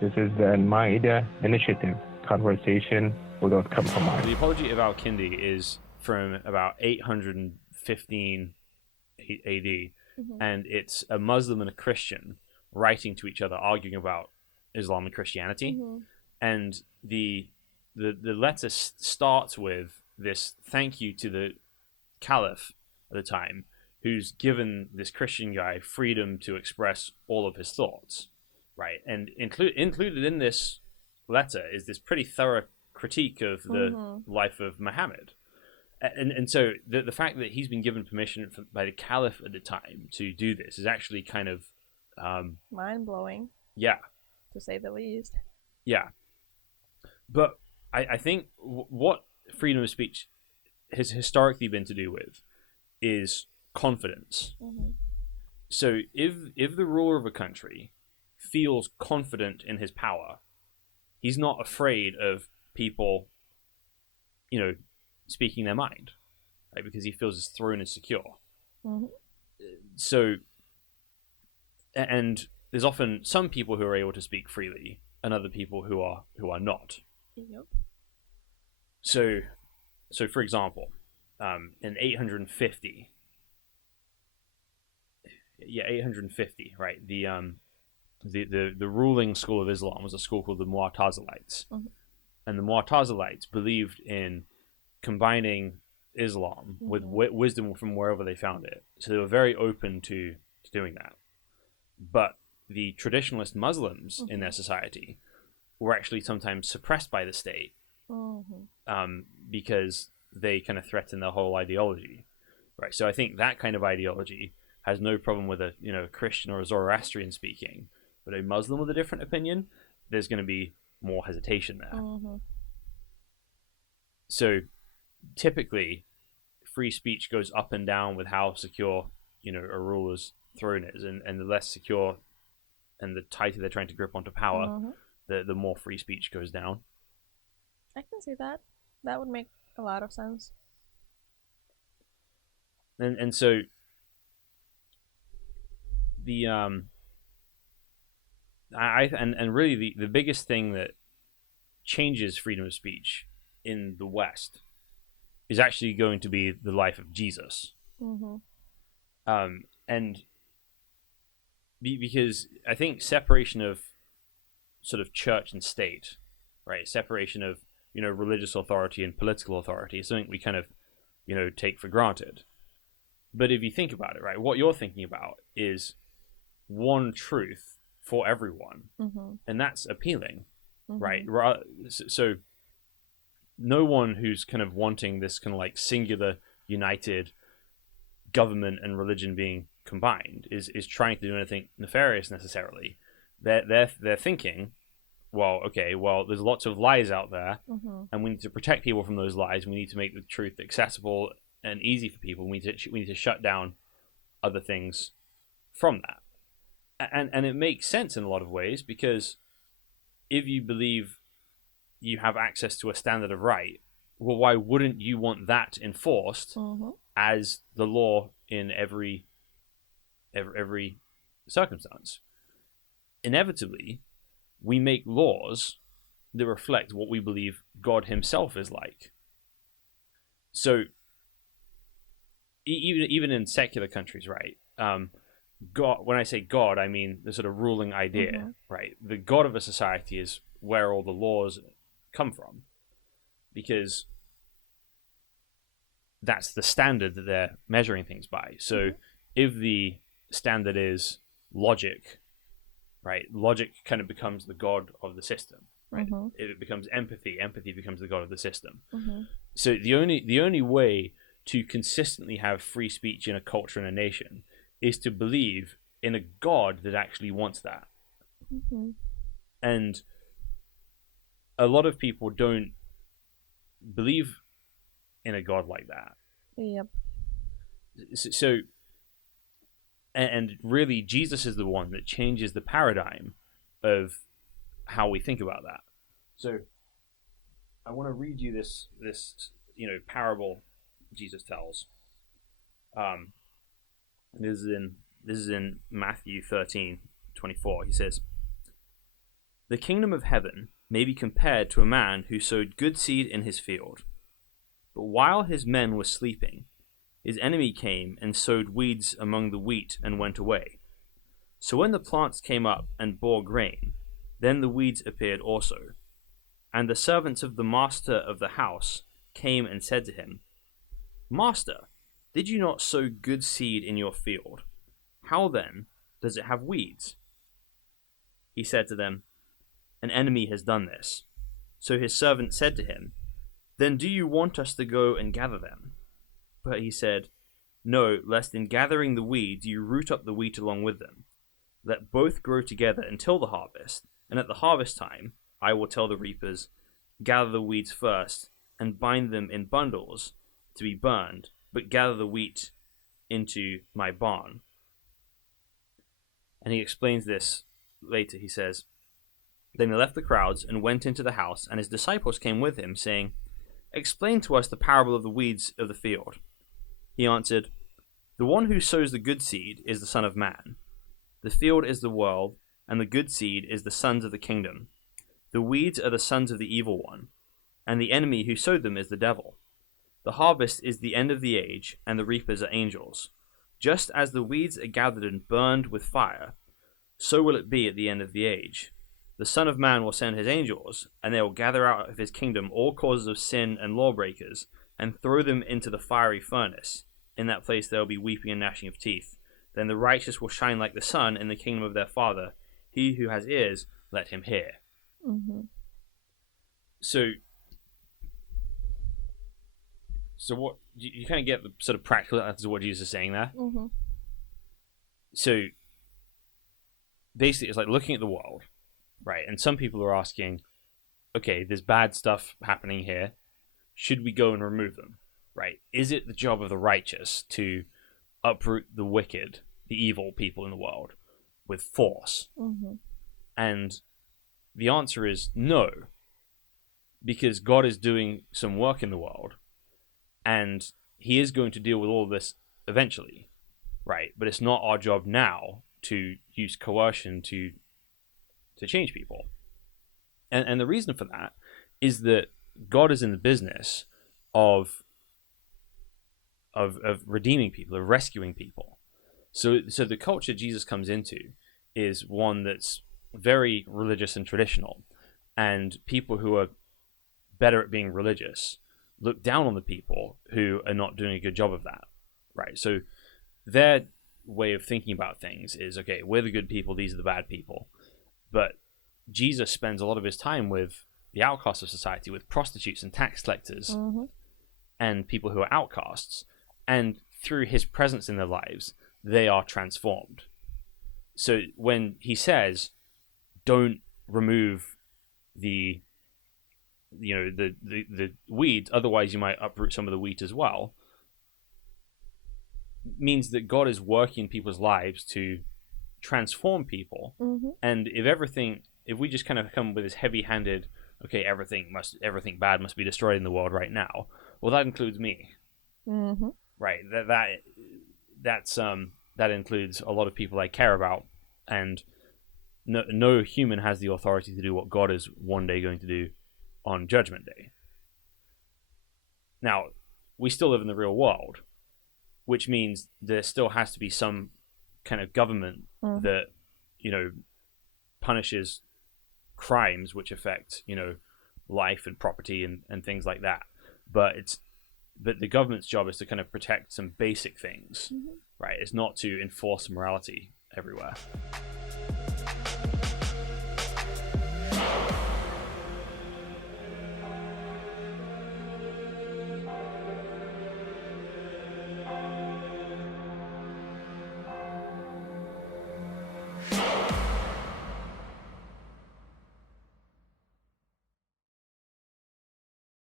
This is the Al-Ma'idah Initiative, conversation without compromise. The Apology of Al-Kindi is from about 815 AD, and it's a Muslim and a Christian writing to each other, arguing about Islam and Christianity. And the letter starts with this thank you to the Caliph at the time, who's given this Christian guy freedom to express all of his thoughts, right? And included in this letter is this pretty thorough critique of the life of Muhammad. And so the fact that he's been given permission by the Caliph at the time to do this is actually kind of mind-blowing. Yeah. To say the least. Yeah. But I think what freedom of speech has historically been to do with is confidence. So if the ruler of a country feels confident in his power, he's not afraid of people, speaking their mind, right? Because he feels his throne is secure. So, and there's often some people who are able to speak freely, and other people who are not. Yep. So for example, in 850, right? The ruling school of Islam was a school called the Mu'tazilites, and the Mu'tazilites believed in combining Islam with wisdom from wherever they found it. So they were very open to doing that. But the traditionalist Muslims in their society were actually sometimes suppressed by the state because they kind of threaten their whole ideology, right? So I think that kind of ideology has no problem with a Christian or a Zoroastrian speaking, but a Muslim with a different opinion, there's going to be more hesitation there. So typically, free speech goes up and down with how secure a ruler's throne is, and the less secure and the tighter they're trying to grip onto power, the more free speech goes down. I can see that. That would make a lot of sense. And so the really the biggest thing that changes freedom of speech in the West is actually going to be the life of Jesus. And because I think separation of sort of church and state, right? Separation of religious authority and political authority is something we kind of take for granted. But if you think about it, right, what you're thinking about is one truth for everyone, and that's appealing, right? So no one who's kind of wanting this kind of like singular, united government and religion being combined is trying to do anything nefarious necessarily. They're thinking, well, there's lots of lies out there, and we need to protect people from those lies. We need to make the truth accessible and easy for people. We need to shut down other things from that, and it makes sense in a lot of ways, because if you believe you have access to a standard of right, well, why wouldn't you want that enforced as the law in every circumstance? Inevitably, we make laws that reflect what we believe God himself is like. So even in secular countries, right? God, when I say God, I mean the sort of ruling idea, right? The God of a society is where all the laws come from, because that's the standard that they're measuring things by. So if the standard is logic, right? Logic kind of becomes the god of the system, right? If it becomes empathy, empathy becomes the god of the system. So the only way to consistently have free speech in a culture and a nation is to believe in a God that actually wants that. And a lot of people don't believe in a God like that. Yep. So, and really, Jesus is the one that changes the paradigm of how we think about that. So, I want to read you this parable Jesus tells. This is in Matthew 13:24. He says, "The kingdom of heaven may be compared to a man who sowed good seed in his field. But while his men were sleeping, his enemy came and sowed weeds among the wheat and went away. So when the plants came up and bore grain, then the weeds appeared also. And the servants of the master of the house came and said to him, 'Master, did you not sow good seed in your field? How then does it have weeds?' He said to them, 'An enemy has done this.' So his servant said to him, 'Then do you want us to go and gather them?' But he said, 'No, lest in gathering the weeds you root up the wheat along with them. Let both grow together until the harvest, and at the harvest time I will tell the reapers, gather the weeds first, and bind them in bundles to be burned, but gather the wheat into my barn.'" And he explains this later. He says, "Then he left the crowds and went into the house, and his disciples came with him, saying, 'Explain to us the parable of the weeds of the field.' He answered, 'The one who sows the good seed is the Son of Man. The field is the world, and the good seed is the sons of the kingdom. The weeds are the sons of the evil one, and the enemy who sowed them is the devil. The harvest is the end of the age, and the reapers are angels. Just as the weeds are gathered and burned with fire, so will it be at the end of the age. The Son of Man will send his angels, and they will gather out of his kingdom all causes of sin and lawbreakers, and throw them into the fiery furnace. In that place there will be weeping and gnashing of teeth. Then the righteous will shine like the sun in the kingdom of their Father. He who has ears, let him hear." Mm-hmm. So what you kind of get the sort of practical answer to what Jesus is saying there. Mm-hmm. So basically, it's like looking at the world, right? And some people are asking, okay, there's bad stuff happening here. Should we go and remove them, right? Is it the job of the righteous to uproot the wicked, the evil people in the world with force? Mm-hmm. And the answer is no, because God is doing some work in the world, and he is going to deal with all of this eventually, right? But it's not our job now to use coercion to change people. And the reason for that is that God is in the business of redeeming people, of rescuing people. So the culture Jesus comes into is one that's very religious and traditional, and people who are better at being religious look down on the people who are not doing a good job of that, right? So their way of thinking about things is, okay, we're the good people, these are the bad people. But Jesus spends a lot of his time with the outcasts of society, with prostitutes and tax collectors, Mm-hmm. and people who are outcasts, and through his presence in their lives, they are transformed. So when he says, don't remove the weeds, otherwise you might uproot some of the wheat as well, means that God is working in people's lives to transform people. Mm-hmm. And if we just kind of come with this heavy-handed, okay, everything bad must be destroyed in the world right now, well, that includes me. Mm-hmm. Right? That includes a lot of people I care about, and no human has the authority to do what God is one day going to do on Judgment Day. Now, we still live in the real world, which means there still has to be some kind of government that, punishes crimes which affect, life and property and things like that. But the government's job is to kind of protect some basic things, right? It's not to enforce morality everywhere.